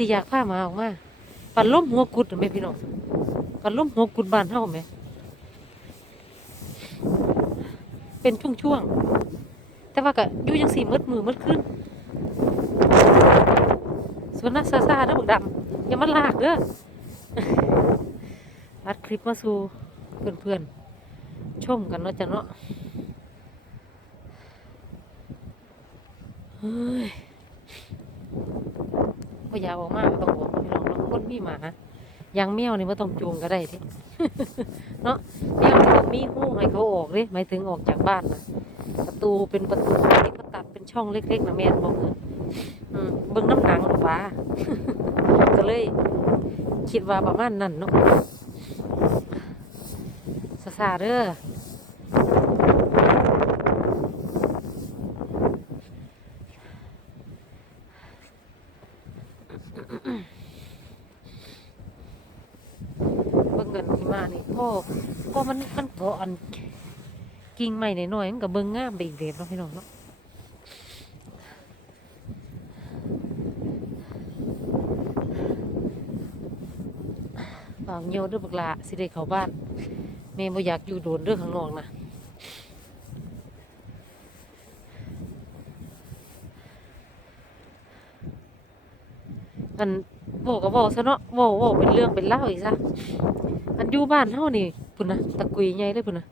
สิอยากพาหมาออกมาปันล้มหัวกุดไหมพี่น้องปันล้มหัวกุดบ้านเฮาไหมเป็นช่วงๆแต่ว่าก็อยู่ยังสี่มืดมือมืดขึ้นส่วนนักซาซาเด้อบักดำอย่ามาลากเด้ออัดคลิปมาสู่เพื่อนๆชมกันเนาะจ้ะเนาะเฮ้ย ก็อยากออกมาก็ต้องบอกพี่น้องเนาะคนมีหมาอยังแมวนี่ว่าต้องจูงก็ได้เดิเนาะแมวต้องมีหูให้เขาออกเด้หมายถึงออกจากบ้านนะประตูเป็นประตูที่เขาตัดเป็นช่องเล็กๆนะแม่นบอกเลยอืมเบิ่งน้ำหนังหรือฟ้าก็เลย คิดว่าประมาณนั้นเนาะสาสาเด้อ เบิ่งกันที่มานี่พ่อพ่อมันมันเกาะอันกิ่งใหม่หน่อยๆมันก็เบิ่งงามไปอีกแบบเนาะพี่น้องเนาะฝากโยเด้อบักลาสิได้เข้าบ้านแม่บ่อยากอยู่โดนเรื่องข้างนอกนะ อันโว้ก็เว้าซะเนาะเว้าเว้าเป็นเรื่องเป็นเล่าอีกซะอันอยู่บ้านเฮานี่พุ่นนะตะกุยใหญ่เลยพุ่นนะ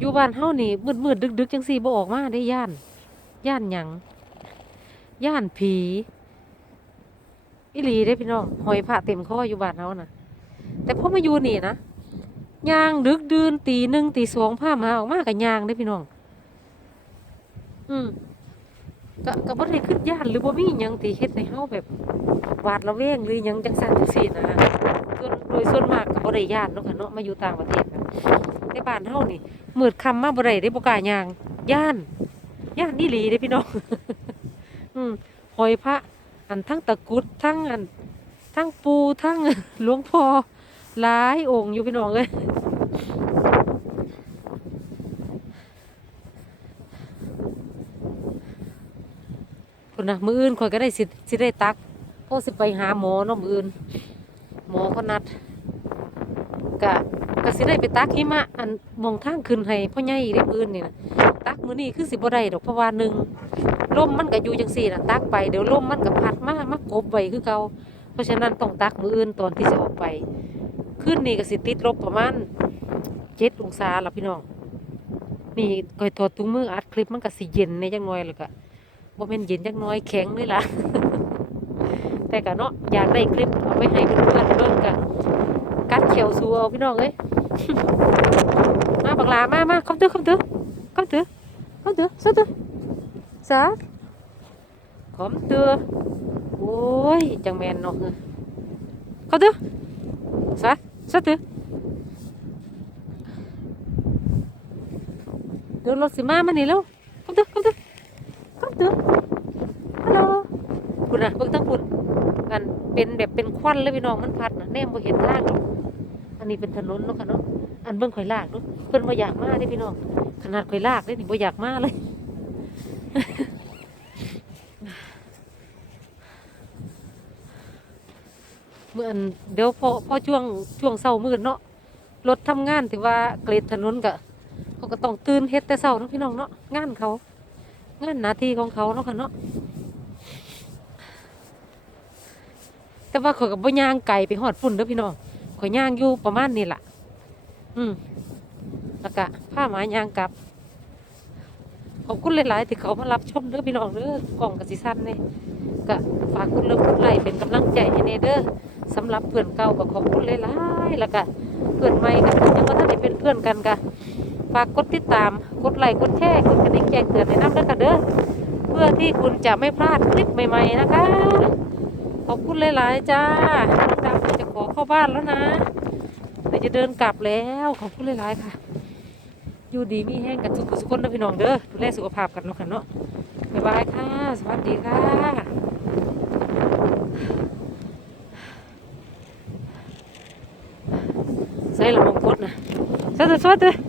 อยู่บ้านเฮานี่มืดๆดึกๆจังซี่บ่ออกมาได้ย่าน ย่านหยังย่านผีอีหลีเด้พี่น้องหอยพระเต็มคออยู่บ้านเฮานะแต่พอมาอยู่นี่นะยางดึกดื่นตีหนึ่งตีสองผ้ามาออกมากับยางได้พี่น้อง อืม ก็ก็บ่ได้ขึ้นย่านหรือบ่มีหยังตีเฮ็ดให้เฮาแบบหวาดระแวงหรือหยังจังซั่นจังซี่นะส่วนโดยส่วนมากก็บ่ได้ย่านเนาะค่ะเนาะมาอยู่ต่างประเทศนะแต่บ้านเฮานี่มืดค่ำมาบ่ได้ได้บ่กล้าย่างย่านย่านนี่หลีเด้พี่น้องอืมหอยพระอันทั้งตะกุดทั้งอันทั้งปูทั้งหลวงพ่อหลายองค์อยู่พี่น้องเอ้ย คุณนะมืออื่นข่อยก็ได้สิสิได้ตักพราะสิไปหาหมอเนาะมืออื่น หมอเขานัดกะก็สิได้ไปตักหิมะอันมองทางขึ้นให้พ่อใหญ่ได้มืออื่นนี่นะตักมือนี้คือสิบ่ได้ดอกเพราะว่าหนึ่งลมมันก็อยู่จังสี่นะตักไปเดี๋ยวลมมันก็พัดมามากบไว้คือเก่าเพราะฉะนั้นต้องตักมืออื่นตอนที่จะออกไปขึ้นนี่ก็สิติดลบประมาณเจ็ดองศาละพี่น้องนี่ก่อยถอดถุงมืออัดคลิปมันก็สิเย็นในจังน้อยแล้วก็ บ่แม่นเย็นจังน้อยแข็งเลยล่ะ แต่ก็เนาะอยากได้คลิปเอาไปให้เพื่อนๆเบิ่งกันกัดเขียวสูเอาพี่น้องเอ้ยมาบักลามามาเข้าเตื้อเข้าเตื้อเข้าเตื้อเข้าเตื้อซะเตื้อซะขอมเตื้อโอ้ยจังแมนเนาะเข้าเตื้อ Sa? Sa tu? เดี๋ยวรถสิมามานี่แล้วเข้าเถอะเข้าเถอะฮัลโหล นะเบิ่งทั้งคุณกันเป็นแบบเป็นควันเลยพี่น้องมันพัดนะแนมบ่เห็นทางหรอกอันนี้เป็นถนนเนาะค่ะเนาะอันเบิ่งข่อยลากเนาะเพิ่นบ่อยากมาเด้พี่น้องขนาดข่อยลากเด้นี่บ่อยากมาเลยเมื่ออันเดี๋ยวพอพอช่วงช่วงเช้ามืดเนาะรถทำงานที่ว่าเกรดถนนก็เขาก็ต้องตื่นเฮ็ดแต่เช้าเนาะพี่น้องเนาะงานเขา งานหน้าที่ของเขาเนาะค่ะเนาะ แต่ว่าข่อยกับบ่ย่างไก่ไปหอดฝุ่นเด้อพี่น้องข่อยย่างอยู่ประมาณนี้ล่ะ อืมแล้วก็ผ้าหมายางกลับขอบคุณหลายๆที่เขามารับชมเด้อพี่น้องเด้อกล่องกสิสั้นนี่ก็ฝากคุณเลิฟคุณไลค์เป็นกำลังใจให้แน่เด้อสำหรับเพื่อนเก่าก็ขอบคุณหลายๆแล้วก็เพื่อนใหม่ก็ยังว่าท่านได้เป็นเพื่อนกันก็ฝากกดติดตามกดไลค์กดแชร์กดกระดิ่งแจ้งเตือนในน้ำด้วยกันเด้อเพื่อที่คุณจะไม่พลาดคลิปใหม่ ๆ นะคะ ขอบคุณหลาย ๆ จ้าดาวจะขอเข้าบ้านแล้วนะเดี๋ยวจะเดินกลับแล้ว ขอบคุณหลาย ๆ ค่ะ อยู่ดีมีแห้งกันทุกคนทุกคนนะพี่น้องเด้อ ดูแลสุขภาพกันเนาะค่ะเนาะบ๊ายบายค่ะ สวัสดีค่ะใส่ละมงกุฎนะสวัสดีสวัสดี